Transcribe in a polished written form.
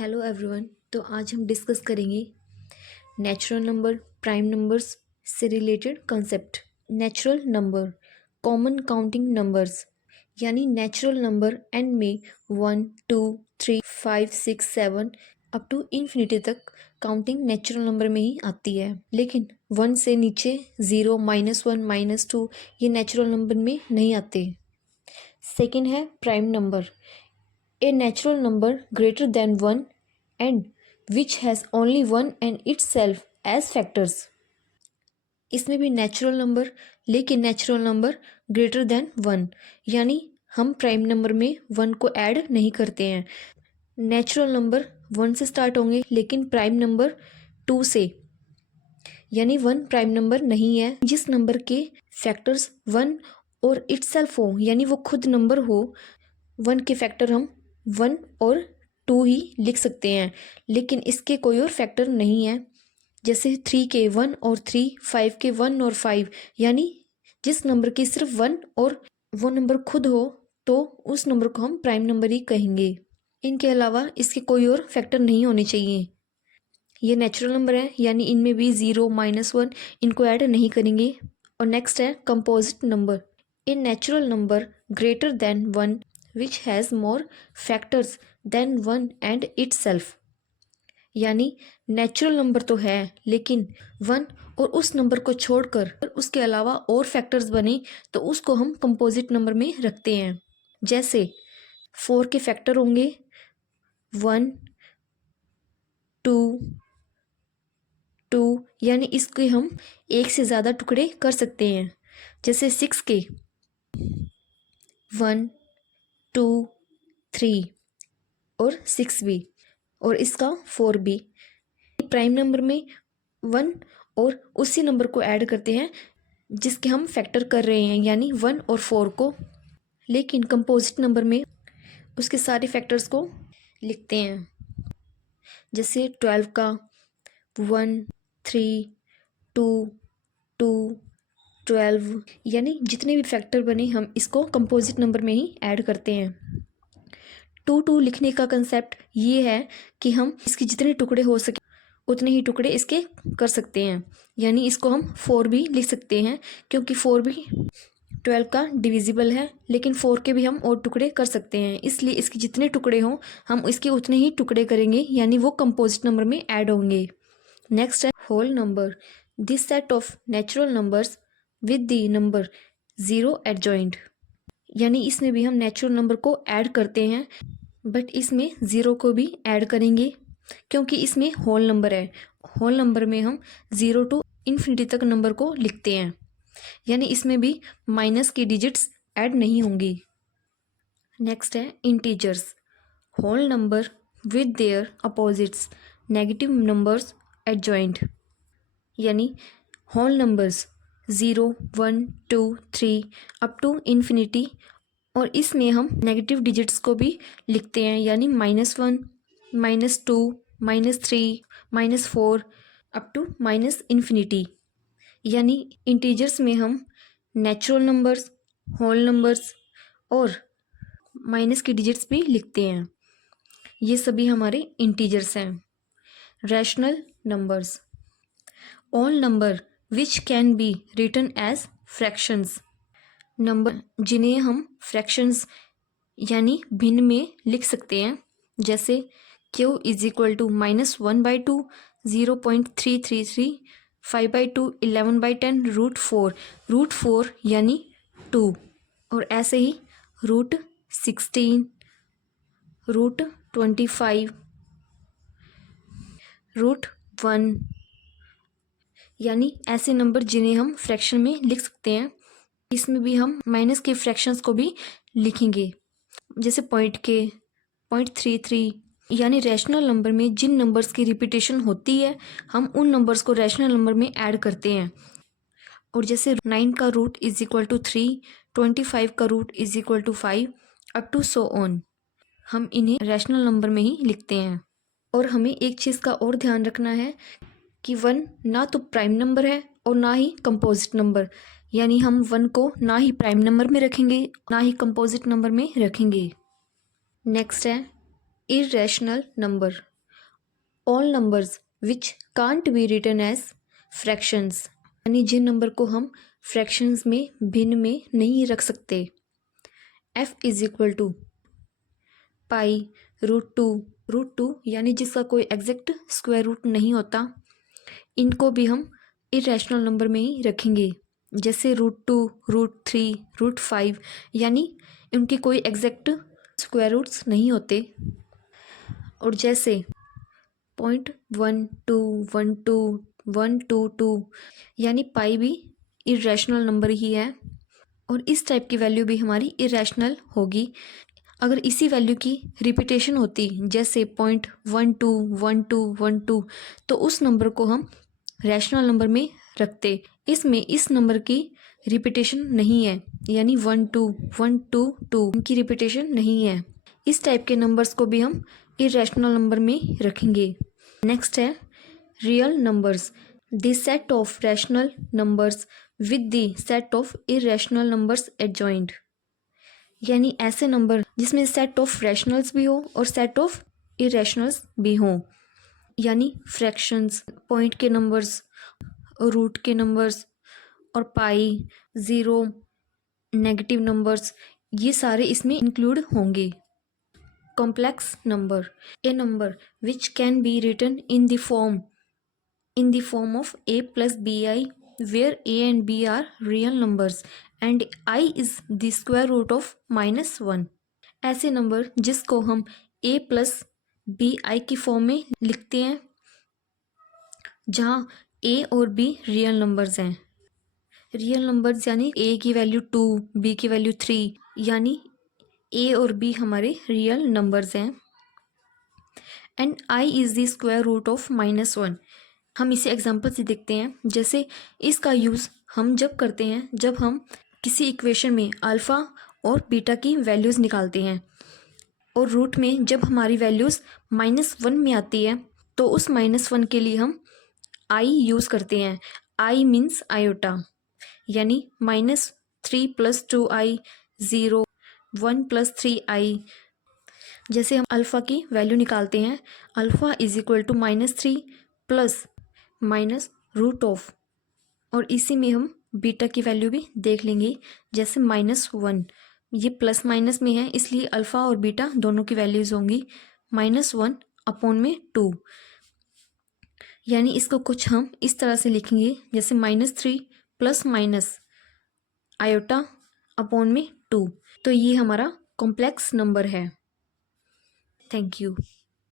Hello everyone. तो आज हम डिस्कस करेंगे नेचुरल नंबर, प्राइम नंबर्स से related concept. Natural number common counting numbers, यानी नेचुरल नंबर एंड में 1, 2, 3, 5, 6, 7 अप टू इन्फिनिटी तक काउंटिंग नेचुरल नंबर में ही आती है। लेकिन 1 से नीचे 0, -1, -2 ये नेचुरल नंबर में नहीं आते। सेकेंड है prime number, a natural number greater than 1 and which has only 1 and itself as factors। इसमें भी नेचुरल नंबर, लेकिन नेचुरल नंबर ग्रेटर देन 1, यानी हम प्राइम नंबर में 1 को ऐड नहीं करते हैं। नेचुरल नंबर 1 से स्टार्ट होंगे, लेकिन प्राइम नंबर 2 से, यानी 1 प्राइम नंबर नहीं है। जिस नंबर के फैक्टर्स 1 और इटसेल्फ हो, यानी वो खुद नंबर हो, 1 के फैक्टर हम 1 और 2 ही लिख सकते हैं, लेकिन इसके कोई और फैक्टर नहीं है। जैसे 3 के 1 और 3, 5 के 1 और 5, यानी जिस नंबर की सिर्फ 1 और वो नंबर खुद हो तो उस नंबर को हम प्राइम नंबर ही कहेंगे। इनके अलावा इसके कोई और फैक्टर नहीं होने चाहिए। ये नेचुरल नंबर है, यानी इनमें भी 0, -1 इनको ऐड नहीं करेंगे। और नेक्स्ट है composite number, a natural number greater than 1 which has more factors than 1 and itself। यानी नेचुरल नंबर तो है, लेकिन 1 और उस नंबर को छोड़कर उसके अलावा और फैक्टर्स बने तो उसको हम कंपोजिट नंबर में रखते हैं। जैसे 4 के फैक्टर होंगे 1, 2, 2, यानी इसके हम एक से ज़्यादा टुकड़े कर सकते हैं। जैसे 6 के 1, 2, 3 और 6 भी, और इसका 4 भी। प्राइम नंबर में 1 और उसी नंबर को ऐड करते हैं जिसके हम फैक्टर कर रहे हैं, यानी 1 और 4 को। लेकिन कंपोजिट नंबर में उसके सारे फैक्टर्स को लिखते हैं। जैसे 12 का 1, 3, 2, 2, 12, यानी जितने भी फैक्टर बने हम इसको कंपोजिट नंबर में ही ऐड करते हैं। 2 लिखने का कंसेप्ट ये है कि हम इसके जितने टुकड़े हो सके उतने ही टुकड़े इसके कर सकते हैं, यानी इसको हम 4 भी लिख सकते हैं, क्योंकि 4 भी 12 का डिविजिबल है, लेकिन 4 के भी हम और टुकड़े कर सकते हैं, इसलिए इसके जितने टुकड़े हों हम इसके उतने ही टुकड़े करेंगे, यानी वो कंपोजिट नंबर में ऐड होंगे। नेक्स्ट है whole number, this set of natural numbers with the number 0 adjoint. यानी इसमें भी हम नेचुरल नंबर को ऐड करते हैं, बट इसमें 0 को भी ऐड करेंगे, क्योंकि इसमें होल नंबर है। होल नंबर में हम 0 टू इन्फिनिटी तक नंबर को लिखते हैं, यानी इसमें भी माइनस की डिजिट्स ऐड नहीं होंगी। नेक्स्ट है integers, whole number with their opposites negative numbers adjoint. यानी whole numbers 0, 1, 2, 3 up to infinity, और इसमें हम नेगेटिव डिजिट्स को भी लिखते हैं, यानी -1, -2, -3, -4 अप टू -इन्फिनिटी। यानी इंटीजर्स में हम नेचुरल नंबर्स, होल नंबर्स और माइनस की डिजिट्स भी लिखते हैं। ये सभी हमारे इंटीजर्स हैं। Rational numbers, all number which can be written as fractions, number जिन्हें हम फ्रैक्शंस यानी भिन्न में लिख सकते हैं। जैसे Q इज इक्वल टू -1/2, 0.333, 5/2, 11/10, √4, √4 यानी 2, और ऐसे ही √16, √25, √1, यानी ऐसे नंबर जिन्हें हम फ्रैक्शन में लिख सकते हैं। इसमें भी हम माइनस के फ्रैक्शंस को भी लिखेंगे, जैसे 0.33, यानी रैशनल नंबर में जिन नंबर्स की रिपीटेशन होती है हम उन नंबर्स को रैशनल नंबर में ऐड करते हैं। और जैसे 9 का रूट इज इक्वल टू 3, 25 का root is equal to 5 up to so on, हम इन्हें रैशनल नंबर में ही लिखते हैं। और हमें एक चीज़ का और ध्यान रखना है कि 1 ना तो प्राइम नंबर है और ना ही कंपोजिट नंबर, यानी हम 1 को ना ही प्राइम नंबर में रखेंगे ना ही कंपोजिट नंबर में रखेंगे। नेक्स्ट है irrational number. All numbers which can't be written as fractions, यानी जिन नंबर को हम फ्रैक्शंस में भिन्न में नहीं रख सकते. f is equal to pi root two यानी जिसका कोई एग्जैक्ट स्क्वायर रूट नहीं होता, इनको भी हम इरेशनल नंबर में ही रखेंगे. जैसे √2, √3, √5 यानी इनके कोई एग्जैक्ट स्क्वायर रूट्स नहीं होते. और जैसे 0.1212 यानी पाई भी इरेशनल नंबर ही है और इस टाइप की वैल्यू भी हमारी इरेशनल होगी. अगर इसी वैल्यू की रिपीटेशन होती जैसे 0.121212 तो उस नंबर को हम रैशनल नंबर में रखते. इसमें इस नंबर की रिपीटेशन नहीं है, यानी 12122 इनकी रिपीटेशन नहीं है. इस टाइप के नंबर्स को भी हम इरेशनल नंबर में रखेंगे. नेक्स्ट है real numbers. The set of rational numbers with the set of irrational numbers adjoint, यानी ऐसे नंबर जिसमें सेट ऑफ रैशनल्स भी हो और सेट ऑफ इरेशनल्स भी हो, यानी फ्रैक्शंस, पॉइंट के नंबर्स, रूट के नंबर्स और पाई, ज़ीरो, नेगेटिव नंबर्स, ये सारे इसमें इंक्लूड होंगे. Complex number, a number which can be written in the form of a plus bi where a and b are real numbers and I is the square root of -1. ऐसे number जिसको हम a plus bi की form में लिखते हैं जहाँ a और b real numbers हैं. रियल नंबर्स यानी a की वैल्यू 2, b की वैल्यू 3, यानी a और b हमारे रियल नंबर्स हैं. And i is the square root of -1. हम इसे एग्जाम्पल से देखते हैं. जैसे इसका यूज़ हम जब करते हैं जब हम किसी इक्वेशन में अल्फ़ा और बीटा की वैल्यूज़ निकालते हैं और रूट में जब हमारी वैल्यूज़ -1 में आती है तो उस -1 के लिए हम i यूज़ करते हैं. i मीन्स आयोटा, यानी -3 + 2i 0, 1 + 3i. जैसे हम अल्फ़ा की वैल्यू निकालते हैं, alpha is equal to -3 plus root of, और इसी में हम बीटा की वैल्यू भी देख लेंगे. जैसे -1, ये प्लस माइनस में है इसलिए अल्फ़ा और बीटा दोनों की वैल्यूज़ होंगी (1/2). यानी इसको कुछ हम इस तरह से लिखेंगे जैसे -3 प्लस माइनस आयोटा (2). तो ये हमारा कॉम्प्लेक्स नंबर है. Thank you.